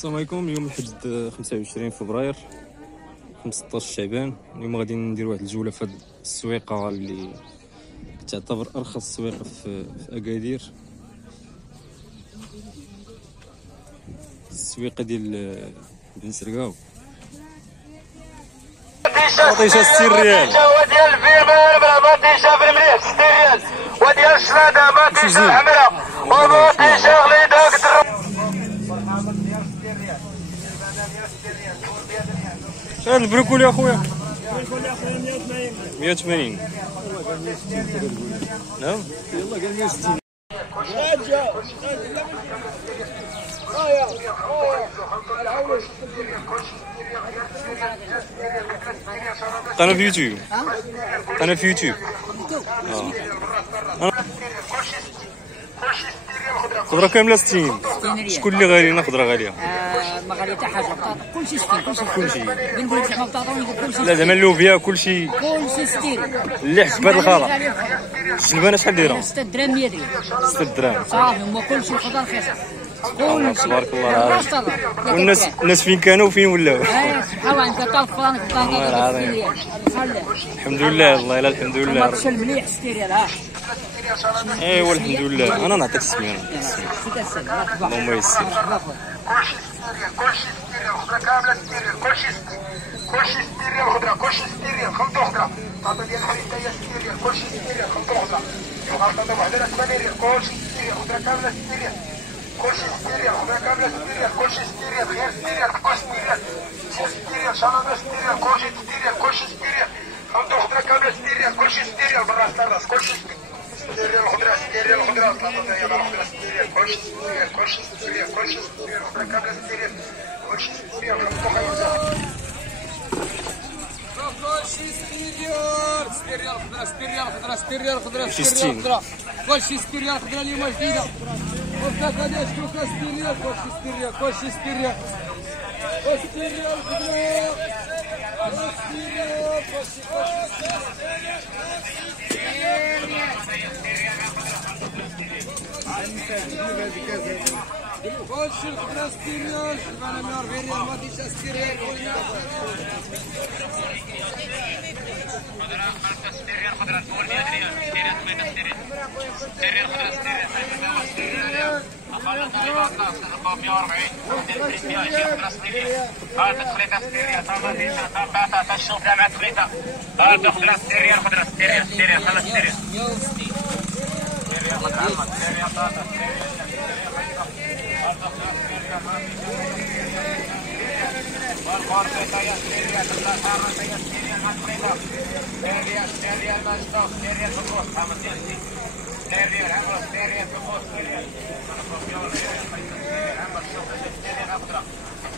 السلام عليكم. اليوم الحد 25 فبراير 15 شعبان. اليوم غادي ندير واحد الجوله في هاد السويقه اللي كتعتبر ارخص سويقه في اكادير. السويقه ديال بن سرقاو. مطيشه 60 ريال وديال الفيرمان مطيشه في المليح 60 ريال وديال الشلاده مطيشه الحمراء ومطيشه غليظه هاد البروكولي اخويا 180. نعم يلا قال 160. قناة في يوتيوب. قناة في يوتيوب. خضرة كاملة 60. شكون اللي غالينا خضرة غالية؟ ما غالية حتى حاجة، بطاطا كلشي 60 كلشي. بنقول لك زعما بطاطا ونقول كلشي. لا زعما اللوبيا كلشي 60. اللي حسب هاد الخضر. الجلبانة شحال دايرة؟ 6 دراهم 100 ريال. 6 دراهم. صافي هما كلشي الخضر رخيصة. تبارك الله. والناس فين كانوا وفين ولاو؟ سبحان الله. انت طالب فلان بطاطا 60 ريال. الحمد لله والله الا الحمد لله. ماتش المليح 60 ريال. ها ايوا الحمد لله. انا نعطيك السميره. اللهم يسر. كلشي 60 ريال خضره كامله 60 ريال كلشي 60 ريال خضره كلشي 60 ريال خلطوا خضره البطاطا ديال الحريم حتى هي 60 ريال كلشي 60 ريال خلطوا خضره البطاطا وحده 8 ريال كلشي 60 ريال خضره كامله 60 ريال كلشي 60 ريال خضره كامله 60 ريال كلشي 60 ريال خير 60 ريال كل 60 ريال 60 ريال شنطه 60 ريال كلشي 60 ريال كلشي 60 ريال خلطوا خضره كامله 60 ريال كلشي 60 ريال بالراس للراس كلشي 60 ريال الخضره 60 ريال الخضره البطاطا هي الخضره 60 ريال كلشي 60 ريال كلشي 60 ريال كلشي 60 ريال خضره كامله 60 ريال كلشي 60 ريال خلطوا خضره شي 60. كلشي 60 ريال خضره اليوم جديده وفاك هذه شوفها 60 ريال كلشي 60 ريال كلشي 60 ريال 60 ريال خضره 60 ريال كلشي 60 الخضره 60 ريال انا 140 ريال ما ديش 60 ريال خضره فول 100 ريال 60 ريال 60 ريال خضره 60 ريال أقل طريقة 140 خضره 60 ريال هذا تخليطه 60 ريال طماطيشه طماطه تشوف مع تخليطه هذا خضره 60 ريال خضره 60 ريال 60 ريال خلص 60 ريال 60 ريال خضره 60 ريال طاطا 60 ريال والخرطة يا 60 ريال الطاسة يا 60 ريال مع تخليطه 60 ريال 60 ريال ماجدة 60 ريال فلوس خامس ديال 60 ريال عمره 60 ريال فلوس 60 ريال عمر شوف 60 ريال خضره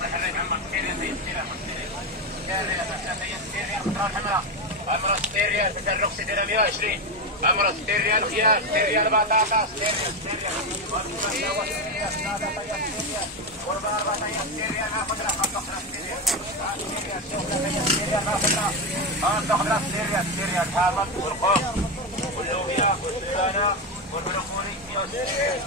الحريم عمر 60 ريال 60 ريال 60 ريال 60 ريال خضره الحمراء عمره 60 ريال بدل الرقص ديالها 120 عمره 60 ريال خيار 60 ريال بطاطا 60 ريال 60 ريال والباربة 60 ريال مع خضره خضره 60 ريال 60 ريال شوف 60 ريال مع خضره خضره 60 ريال 60 ريال الحامض والخوخ واللوبيا والسبانه والبروكولي 160 ريال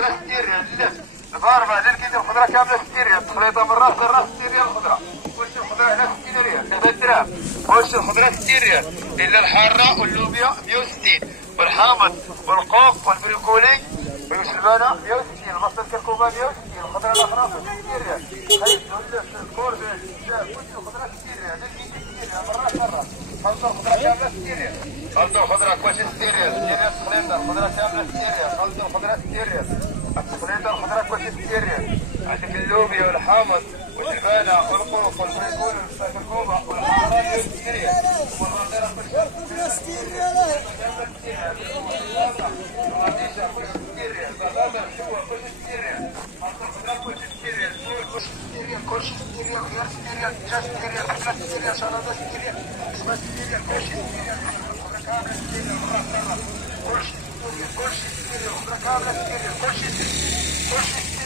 الخضراء 60 ريال. الفارمه للكيد الخضراء كامله 60 ريال. تخليطه من راس لراس 60 ريال الخضراء. وش الخضراء هنا 60 ريال 3 دراهم. وش الخضراء 60 ريال. الا الحاره واللوبيا 160 والحامض والقوق والبروكولي والسلبانه 160. البصل الكركوبه 160. الخضراء الاخرى 60 ريال. خيط الكورز كل الخضراء 60 ريال. للكيد 60 ريال من راس لراس. خلطه الخضراء كامله 60 ريال. خلطه الخضراء كوش 60 ريال. 60 ريال تخليطه الخضراء كامله 60 ريال. خلطه الخضراء 60 ريال. التخليطه الخضراء كوش 60 ريال. عندك اللوبيا والحامض واللبانه والقوق والبريكول والكركوبه والحمرات 60 ريال. والغندره كلها 60 ريال. القميشه كل 60 ريال. البطاطا الحلوه كل 60 ريال. الخضراء كل 60 ريال. كل 60 ريال. كل 60 ريال. خيار 60 ريال. دجاج 60 ريال. حفله 60 ريال. شلاضه 60 ريال. اسمها 60 ريال. كل 60 ريال. الخضراء كامله 60 ريال. كل 60 ريال. كل 60 ريال. الخضراء كامله 60 ريال. كل 60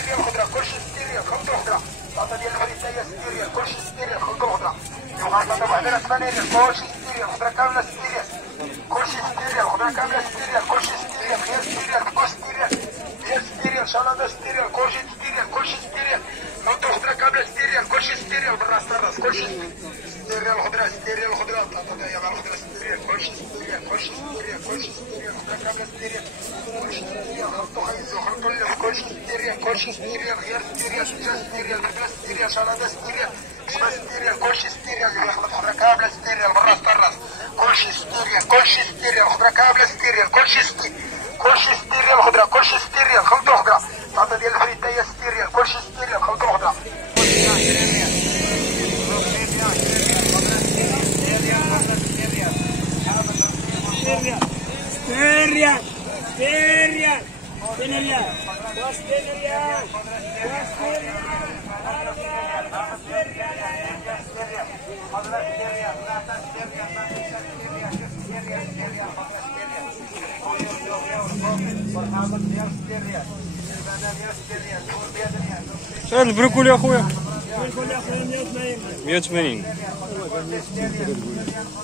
ريال. الخضراء كل 60 ريال. خلطه خضراء. البطاطا ديال الفريسه هي 60 ريال. كل 60 ريال. خلطه خضراء. البطاطا بعدها 8 ريال. كل 60 ريال. الخضراء كامله 60 ريال. كل 60 ريال. الخضراء كامله 60 ريال. كل 60 ريال. خيار 60 ريال. كل 60 ريال. خيار 60 ريال. شلاضه 60 ريال. كل 60 ريال. كل 60 ريال. خلطه خضراء كامله 60 ريال. كل 60 ريال. بالراس للراس. كل 60 ريال. الخضراء 60 ريال. الخضراء البطاطا ديال الخضراء 60 ريال. كل 60 ريال. كل 60 ريال. كل 60 ريال. الخضراء كامله 60 ريال. كل 60 ريال. خلطه خيزو خلطه اللف. كل 60 ريال. كل 60 ريال. خيار 60 ريال. دجاج 60 ريال. بلبله 60 ريال. شلاضه 60 ريال. اسمها 60 ريال. كل 60 ريال. الخضراء كامله 60 ريال. بالراس للراس. كل 60 ريال. كل 60 ريال. الخضراء كامله 60 ريال. كل 60 كل 60 ريال. الخضراء كل 60 ريال. خلطه خضراء. البطاطا ديال الفريسه هي 60 ريال. كل 60 ريال. خلطه خضراء. شحال البروكولي اخويا؟ 180.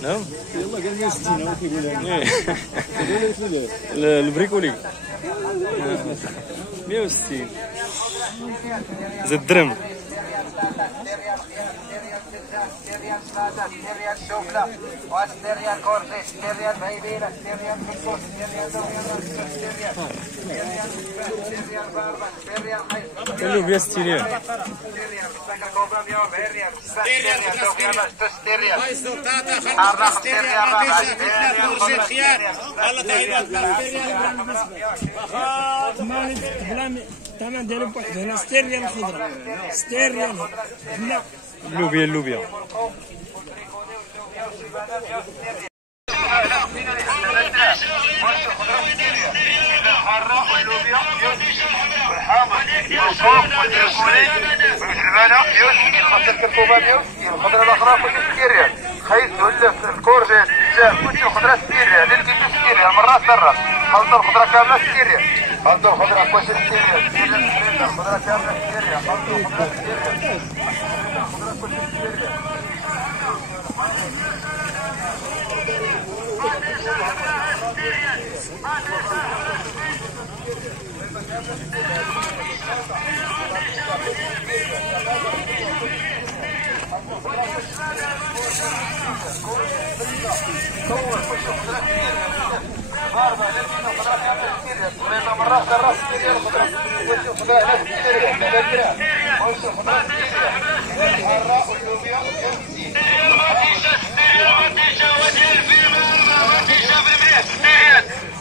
نعم يلا قال 160 هو كيقولها. البريكولي 160 زاد درهم. اللوبيا 60 ريال. الثمن ديالو بواحد هنا 60 ريال الخضره 60 ريال هنا. اللوبيا الحاره واللوبيا والحامض والقوق والبروكولي والسلبانه 160. البصل الكركوبه 160. الخضراء الاخرى كل 60 ريال. خيط واللف الكورجيت الدجاج كل الخضراء 60 ريال. للكيد 60 ريال. من راس للراس. خلطه الخضراء كامله 60 ريال. خلطه الخضراء كل 60 ريال. الخضراء كامله 60 ريال. خلطه الخضراء 60 ريال. الخضراء كل 60 ريال.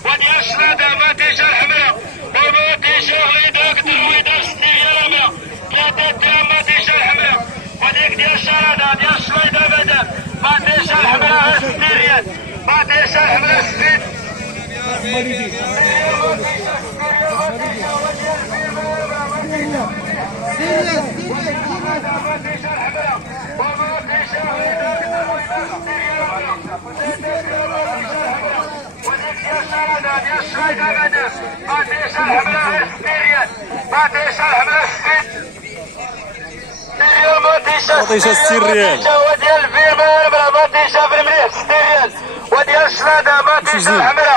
وديال الشلاضه ماتيشه الحمراء وماتيشه غليظه درويده 60 ريال. 3 دراهم ماتيشه الحمراء. وديك ديال الشلاضه ديال الشلايضه مادام ماتيشه الحمراء 60 ريال. ماتيشه الحمراء 60. مطيشه 60 ريال. وديال الفيرما ماتيشه في المليح 60 ريال. وديال الشلاضه ماتيشه الحمراء